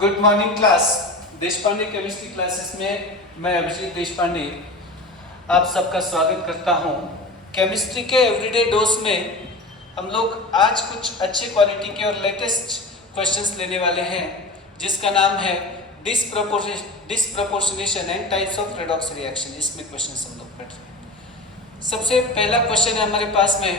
Good morning class. Deshpande chemistry classes में मैं अभिजीत देशपांडे आप सबका स्वागत करता हूं। केमिस्ट्री के एवरीडे डोज में हम लोग आज कुछ अच्छे क्वालिटी के और लेटेस्ट क्वेश्चंस लेने वाले हैं, जिसका नाम है disproportionation and types of redox reaction. इसमें क्वेश्चंस हम लोग पढ़ रहे हैं। सबसे पहला क्वेश्चन है हमारे पास में,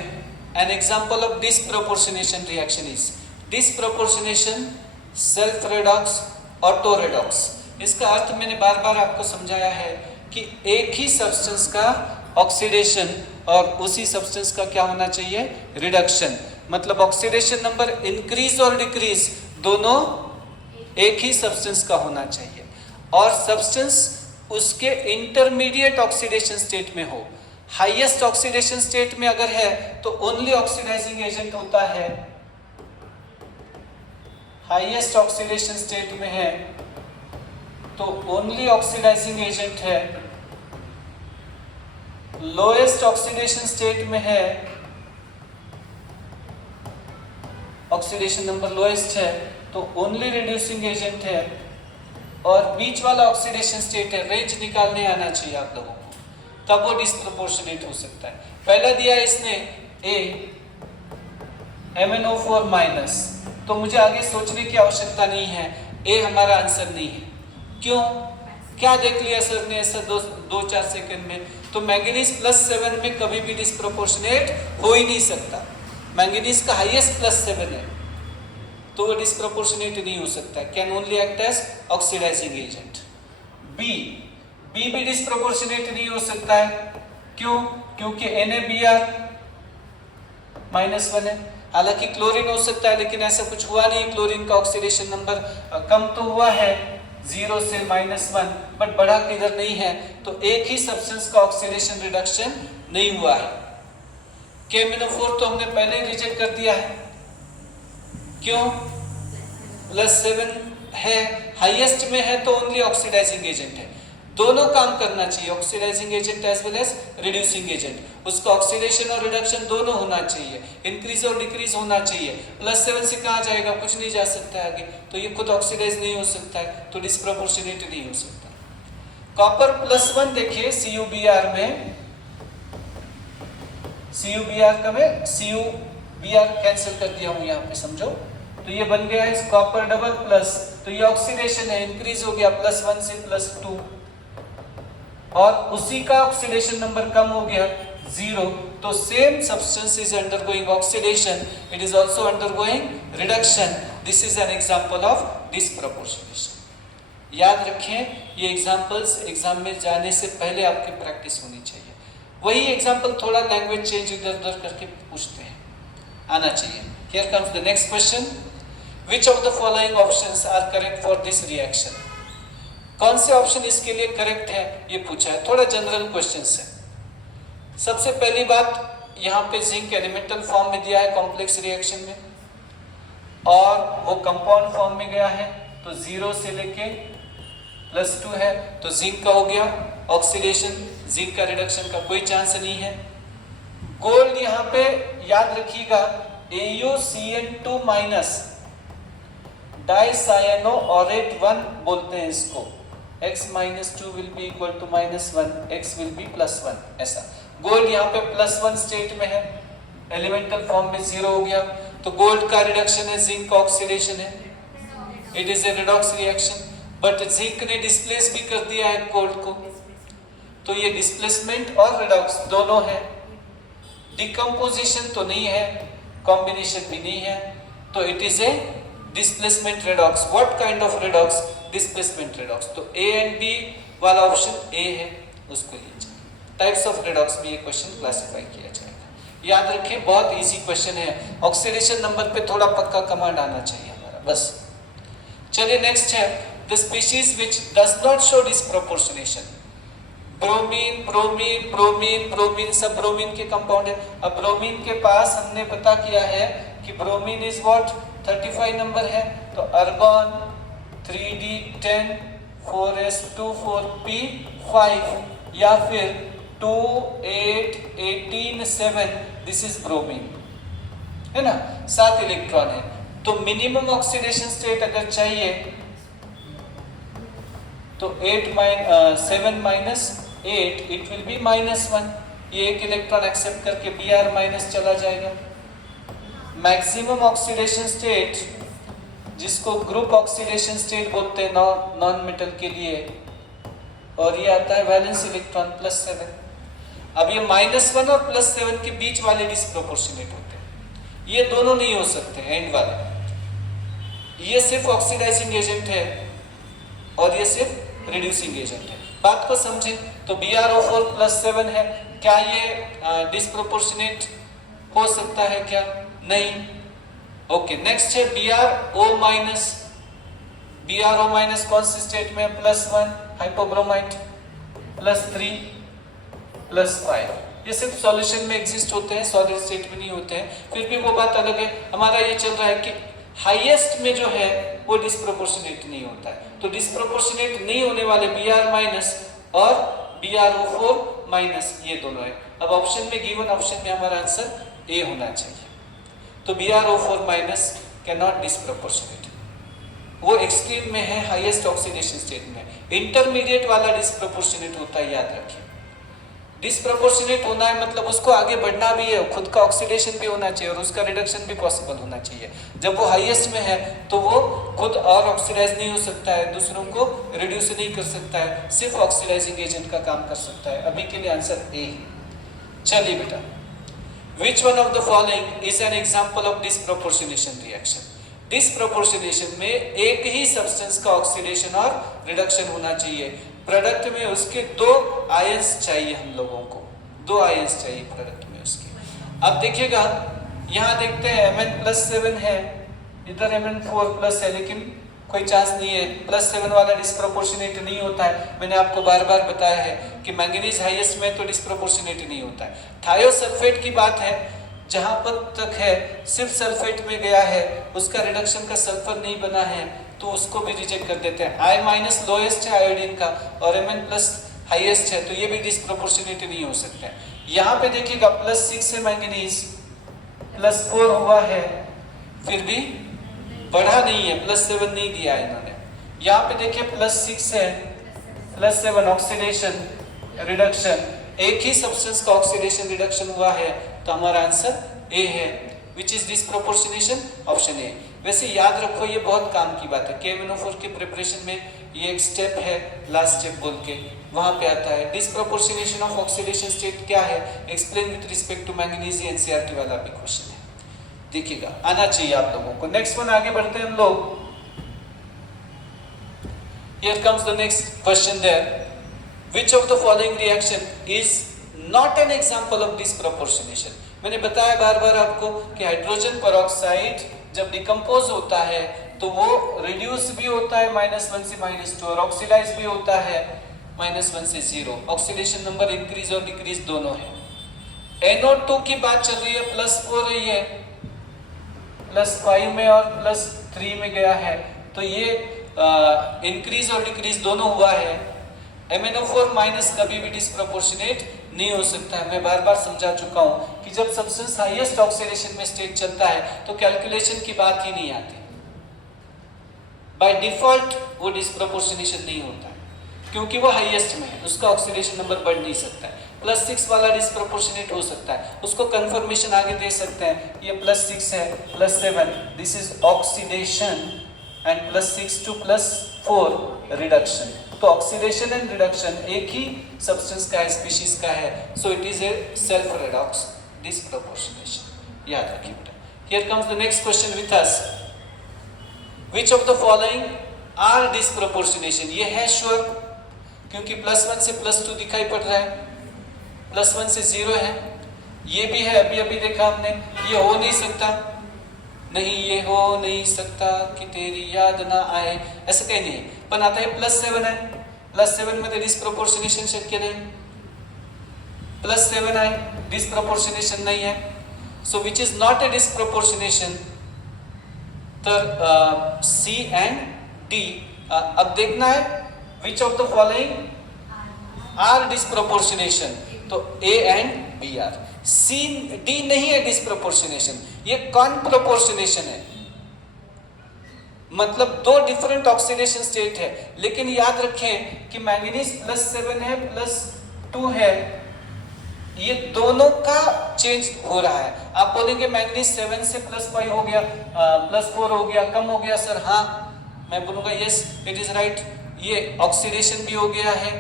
an example of disproportionation reaction is disproportionation self redox auto redox. इसका अर्थ मैंने बार बार आपको समझाया है कि एक ही सब्सटेंस का ऑक्सीडेशन और उसी सब्सटेंस का क्या होना चाहिए, रिडक्शन। मतलब ऑक्सीडेशन नंबर इंक्रीज और डिक्रीज दोनों एक ही सब्सटेंस का होना चाहिए, और सब्सटेंस उसके इंटरमीडिएट ऑक्सीडेशन स्टेट में हो। हाईएस्ट ऑक्सीडेशन स्टेट में अगर है तो ओनली ऑक्सीडाइजिंग एजेंट होता है, हाईएस्ट ऑक्सीडेशन स्टेट में है तो ओनली ऑक्सीडाइजिंग एजेंट है। लोएस्ट ऑक्सीडेशन स्टेट में है, ऑक्सीडेशन नंबर लोएस्ट है तो ओनली रिड्यूसिंग एजेंट है, और बीच वाला ऑक्सीडेशन स्टेट है, रेंज निकालने आना चाहिए आप लोगों को, तब वो डिस्प्रोपोर्शनेट हो सकता है। पहला दिया इसने A MnO4 माइनस, तो मुझे आगे सोचने की आवश्यकता नहीं है, ए हमारा आंसर नहीं है। क्यों? क्या देख लिया सर ने ऐसा दो चार सेकंड में? तो मैंगनीज +7 में कभी भी डिस्प्रोपोर्शनेट हो ही नहीं सकता। मैंगनीज का हाईएस्ट +7 है तो वो डिस्प्रोपोर्शनेट नहीं हो सकता, can only act as oxidising agent. B भी डिस्प्रोपोर्शनेट नहीं हो सकता है। क्यों? क्योंकि NaBr -1 है। हालांकि क्लोरीन हो सकता है, लेकिन ऐसा कुछ हुआ नहीं, क्लोरीन का ऑक्सीडेशन नंबर कम तो हुआ है 0 से -1, बट बढ़ा किधर नहीं है, तो एक ही सब्सटेंस का ऑक्सीडेशन रिडक्शन नहीं हुआ है। KMnO4 तो हमने पहले रिजेक्ट कर दिया है। क्यों? +7 है, हाईएस्ट में है तो ओनली ऑक्सीडाइजिंग एजेंट है। दोनों काम करना चाहिए, oxidising agent as well as reducing agent. उसका ऑक्सीडेशन और रिडक्शन दोनों होना चाहिए, इंक्रीज और डिक्रीज होना चाहिए। +7 से कहाँ जाएगा, कुछ नहीं जा सकता है आगे, तो ये खुद ऑक्सीडाइज नहीं हो सकता है, तो डिस्प्रोपोर्शनेट नहीं हो सकता। कॉपर +1 देखिए CuBr में, CuBr का मैं CuBr कैंसिल कर दिया हूं यहाँ पे, समझो, तो ये बन गया है कॉपर डबल प्लस, तो ये ऑक्सीडेशन है, इंक्रीज हो गया +1 से +2, और उसी का ऑक्सीडेशन नंबर कम हो गया 0, तो same substance is undergoing oxidation, it is also undergoing reduction. This is an example of disproportionation. याद रखें, ये एग्जांपल्स एग्जाम में जाने से पहले आपकी प्रैक्टिस होनी चाहिए। वही एग्जांपल थोड़ा लैंग्वेज चेंज इधर उधर करके पूछते हैं, आना चाहिए। Here comes the next question, which of the following options are correct for this reaction? कौन से ऑप्शन इसके लिए करेक्ट है ये पूछा है, थोड़ा जनरल क्वेश्चन है। सबसे पहली बात, यहाँ पे जिंक एलिमेंटल फॉर्म में दिया है कॉम्प्लेक्स रिएक्शन में, और वो कंपाउंड फॉर्म में गया है, तो 0 से लेके +2 है, तो जिंक का हो गया ऑक्सीडेशन, जिंक का रिडक्शन का कोई चांस नहीं है। गोल्ड यहाँ पे याद रखिएगा AuCN2- डाइसायनोऑरेट 1 बोलते हैं इसको, x -2 will be equal to -1, x will be +1, ऐसा। गोल्ड यहाँ पे +1 स्टेट में है, एलिमेंटल फॉर्म में 0 हो गया, तो गोल्ड का रिडक्शन है, जिंक का ऑक्सीडेशन है, it is A redox reaction. But zinc ने डिस्प्लेस भी कर दिया है गोल्ड को, तो ये डिस्प्लेसमेंट और रिडॉक्स दोनों है। डिकम्पोजिशन तो नहीं है, कॉम्बिनेशन भी नहीं है, तो it is A displacement redox. What kind of redox? Displacement redox. तो A एंड B वाला ऑप्शन A है, उसको लीजिए। टाइप्स ऑफ रिडॉक्स में ये क्वेश्चन क्लासिफाई किया जाएगा। याद रखें, बहुत इजी क्वेश्चन है, ऑक्सीडेशन नंबर पे थोड़ा पक्का कमांड आना चाहिए हमारा, बस। चलिए नेक्स्ट है, the species which does not show disproportionation. Bromine bromine bromine bromine, सब ब्रोमीन के कंपाउंड है। अब ब्रोमीन के पास हमने पता किया है कि ब्रोमीन इज व्हाट, 35 नंबर है, तो अर्गॉन 3D10 4s2 4p5, या फिर 2 8 18 7, दिस इज ब्रोमीन, है ना, 7 इलेक्ट्रॉन है। तो मिनिमम ऑक्सीडेशन स्टेट अगर चाहिए तो 7 माइनस 8 इट विल बी -1। ये एक इलेक्ट्रॉन एक्सेप्ट करके Br माइनस चला जाएगा। मैक्सिमम ऑक्सीडेशन स्टेट, जिसको ग्रुप ऑक्सीडेशन स्टेट बोलते हैं नॉन मेटल के लिए, और ये आता है वैलेंस इलेक्ट्रॉन +7। अब ये -1 और +7 के बीच वाले डिस्प्रोपोर्शनेट होते हैं, ये दोनों नहीं हो सकते एंड वाले। ये सिर्फ ऑक्सीडाइजिंग एजेंट है और ये सिर्फ रिड्यूसिंग एजेंट है। बात को समझें तो BrO4 +7 है, क्या ये डिस्प्रोपोर्शनेट हो सकता है क्या? नहीं। ओके, नेक्स्ट है BrO-। BrO- कौन सी स्टेट में? +1 हाइपोब्रोमाइट, +3 +5। ये सिर्फ सॉल्यूशन में एग्जिस्ट होते हैं, सॉलिड स्टेट में नहीं होते हैं। फिर भी वो बात अलग है। हमारा ये चल रहा है कि हाईएस्ट में जो है वो डिस्प्रोपोर्शनेट नहीं होता है। तो डिस्प्रोपोर्शनेट नहीं होने वाले Br- और BrO4- ये दोनों है। अब ऑप्शन में, गिवन ऑप्शन में हमारा आंसर ए होना चाहिए। तो BrO4- कैन नॉट डिस्प्रोपोर्शनेट, वो एक्सट्रीम में है, हाईएस्ट ऑक्सीडेशन स्टेट में। इंटरमीडिएट वाला डिस्प्रोपोर्शनेट होता है, याद रखिए। डिस्प्रोपोर्शनेट होना है मतलब उसको आगे बढ़ना भी है, खुद का ऑक्सीडेशन भी होना चाहिए और उसका रिडक्शन भी पॉसिबल होना चाहिए। जब वो हाईएस्ट में है तो वो खुद और ऑक्सीडाइज नहीं हो सकता है, दूसरों को रिड्यूस नहीं कर सकता है, सिर्फ ऑक्सीडाइजिंग एजेंट का काम कर सकता है। अभी के लिए आंसर ए। चलिए बेटा, which one of the following is an example of disproportionation reaction? Disproportionation में एक ही सब्सटेंस का ऑक्सीडेशन और रिडक्शन होना चाहिए। प्रोडक्ट में उसके 2 आयंस चाहिए, हम लोगों को 2 आयंस चाहिए प्रोडक्ट में उसके। अब देखिएगा, यहाँ देखते हैं Mn+7 है, इधर Mn4+ है, लेकिन कोई चांस नहीं है, +7 वाला डिस्प्रोपोर्शनेट नहीं होता है। मैंने आपको बार बार बताया है कि मैंगनीज हाईएस्ट में तो डिस्प्रोपोर्शनेट नहीं होता है। थायोसल्फेट की बात है, जहां पर तक है सिर्फ सल्फेट में गया है, उसका रिडक्शन का सल्फर नहीं बना है, तो उसको भी रिजेक्ट कर देते हैं। I- लोएस्ट है आयोडीन का और Mn+ हाईएस्ट है, तो ये भी डिस्प्रोपोर्शनेट नहीं हो सकते हैं। यहाँ पे देखिएगा +6 है मैंगनीज, +4 हुआ है, फिर भी बढ़ा नहीं है, +7 नहीं दिया है इन्होंने। यहाँ पे देखिए +6 है, +7 ऑक्सीडेशन रिडक्शन, एक ही सब्सटेंस का ऑक्सीडेशन रिडक्शन हुआ है, तो हमारा आंसर ए है। Which is disproportionation? Option A. वैसे याद रखो, ये बहुत काम की बात है। KMnO4 के प्रिपरेशन में ये एक स्टेप है, लास्ट स्टेप बोल के, वहां पे आता है डिस्प्रोपोर्शनेशन ऑफ ऑक्सीडेशन स्टेट क्या है, explain with respect to manganese. NCERT वाला भी क्वेश्चन है, देखिएगा, आना चाहिए आप लोगों को। नेक्स्ट वन, आगे बढ़ते हैं हम लोग। Here comes the next question there. Which of the following reaction is not an example of disproportionation? मैंने बताया बार बार आपको कि हाइड्रोजन परऑक्साइड जब डिकम्पोज होता है तो वो रिड्यूस भी होता है -1 से -2 और ऑक्सीडाइज भी होता है -1 से 0। ऑक्सीडेशन नंबर इंक्रीज और डिक्रीज दोनों है। NO2 की बात चल रही है, +4 है, ये +5 में और +3 में गया है, तो ये इंक्रीज और डिक्रीज दोनों हुआ है। MnO4- कभी भी डिस्प्रोपोर्शनेट नहीं हो सकता है। मैं बार बार समझा चुका हूं कि जब सब्सटेंस हाईएस्ट ऑक्सीडेशन में स्टेट चलता है तो कैलकुलेशन की बात ही नहीं आती, बाय डिफॉल्ट वो डिस्प्रोपोर्शनेशन नहीं होता है, क्योंकि वो हाईएस्ट में है, उसका ऑक्सीडेशन नंबर बढ़ नहीं सकता है। +6 वाला डिस्प्रोपोर्शनेट हो सकता है, उसको कंफर्मेशन आगे दे सकते हैं, ये +6 है, +7, this is oxidation, and +6 to +4 reduction. तो ऑक्सीडेशन एंड रिडक्शन एक ही सब्सटेंस का है, स्पीशीज का है, so it is a self redox disproportionation. याद रखिए बेटा। Here comes the next question with us. Which of the following are disproportionation? ये है श्योर, क्योंकि +1 से +2 दिखाई पड़ रहा है, +1 से 0 है, ये भी है, अभी अभी देखा हमने। ये हो नहीं सकता, नहीं ये हो नहीं सकता कि तेरी याद ना आए, ऐसा कहीं नहीं। पण आता हे +7 आहे, +7 मध्ये डिस्प्रोपोर्शनेशन शक्य नाही, +7 आहे, डिस्प्रोपोर्शनेशन नाही आहे, so which is not a disproportionation, तर सी एंड डी। अब देखना है which of the following are disproportionation, तो A and B are. C D नहीं है डिस्प्रोपोर्शनेशन, ये कॉन्प्रोपोर्शनेशन है। मतलब दो डिफरेंट ऑक्सीडेशन स्टेट है, लेकिन याद रखें कि मैंगनीज +7 है +2 है, ये दोनों का चेंज हो रहा है। आप बोलेंगे मैंगनीज 7 से +5 हो गया, +4 हो गया, कम हो गया सर। हाँ, मैं बोलूंगा यस इट इज राइट, ये ऑक्सीडेशन भी हो गया है,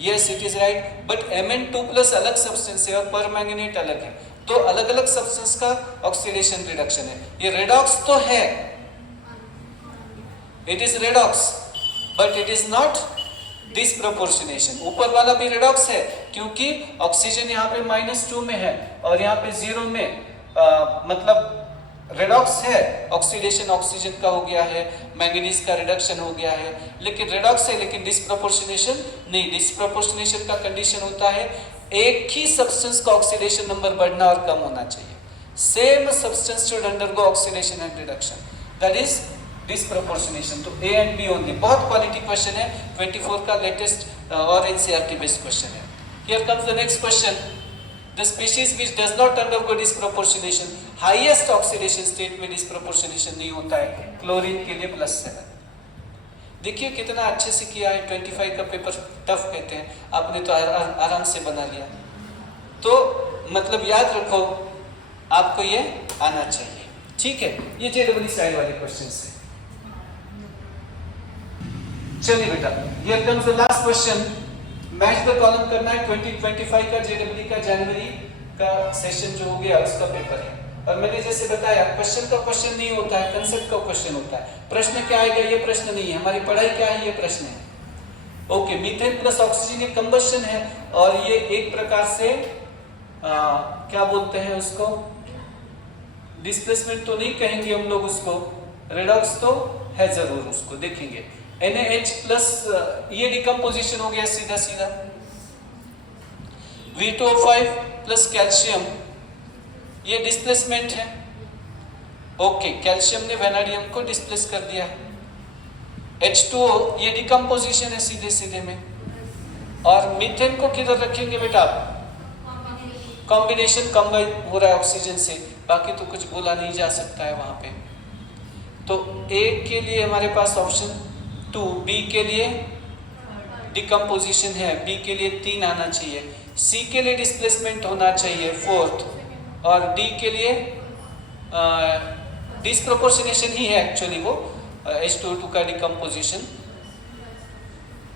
yes it is right, but Mn2+ अलग सब्सटेंस है और परमैंगनेट अलग है, तो अलग अलग सब्सटेंस का ऑक्सीडेशन रिडक्शन है। ये रेडॉक्स तो है, it is redox, but it is not disproportionation. ऊपर वाला भी रेडॉक्स है क्योंकि ऑक्सीजन यहाँ पे -2 में है और यहाँ पे 0 में, मतलब रेडॉक्स है, ऑक्सीडेशन ऑक्सीजन का हो गया है, मैंगनीज का रिडक्शन हो गया है, लेकिन रेडॉक्स है लेकिन डिसप्रोपोर्शनेशन नहीं। डिसप्रोपोर्शनेशन का कंडीशन होता है एक ही सब्सटेंस का ऑक्सीडेशन नंबर बढ़ना और कम होना चाहिए। Same substance should undergo oxidation and reduction, that is disproportionation. तो A and B ओनली। बहुत क्वालिटी क्वेश्चन है, 24 का लेटेस्ट और NCERT बेस्ड क्वेश्चन है। Here comes the next question, the species which does not undergo disproportionation, highest oxidation state में disproportionation नहीं होता है, क्लोरीन के लिए +7। देखिए कितना अच्छे से किया है, 25 का पेपर टफ कहते हैं, आपने तो आराम से बना लिया। तो मतलब याद रखो, आपको ये आना चाहिए, ठीक है। ये JEE स्टाइल वाले क्वेश्चन है। चलिए बेटा, here comes the last question, match the column करना है। 2025 का JEE का जनवरी का सेशन जो हो गया उसका पेपर है, और मैंने जैसे बताया क्वेश्चन का क्वेश्चन नहीं होता है, कंसेप्ट का क्वेश्चन होता है। प्रश्न क्या आएगा ये प्रश्न नहीं है, हमारी पढ़ाई क्या है ये प्रश्न है। ओके, मीथेन प्लस ऑक्सीजन ये कंबशन है, और ये एक प्रकार से क्या बोलते हैं उसको, डिस्प्लेसमेंट तो नहीं कहेंगे हम लोग उसको, रेडॉक्स तो है जरूर, उसको देखेंगे। NaH+, ये डिकम्पोजिशन हो गया सीधा सीधा। V2O5 प्लस कैल्शियम, ये डिस्प्लेसमेंट है। ओके, कैल्शियम ने वेनाडियम को डिस्प्लेस कर दिया है। H2O ये डिकम्पोजिशन है सीधे सीधे में, और मीथेन को किधर रखेंगे बेटा? कॉम्बिनेशन कंबाइन हो रहा है ऑक्सीजन से, बाकी तो कुछ बोला नहीं जा सकता है वहां पे। तो A के लिए हमारे पास ऑप्शन 2, B के लिए डिकम्पोजिशन है, B के लिए 3 आना चाहिए, C के लिए डिस्प्लेसमेंट होना चाहिए 4th, और D के लिए डिसप्रोपोर्शनेशन ही है एक्चुअली वो, H2O2 का डिकम्पोजिशन,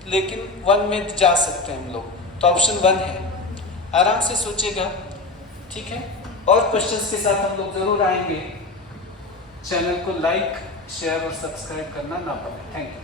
लेकिन 1 में जा सकते हैं हम लोग, तो ऑप्शन 1 है। आराम से सोचेगा, ठीक है। और क्वेश्चंस के साथ हम लोग जरूर आएंगे। चैनल को लाइक, शेयर और सब्सक्राइब करना ना भूलें। Thank you.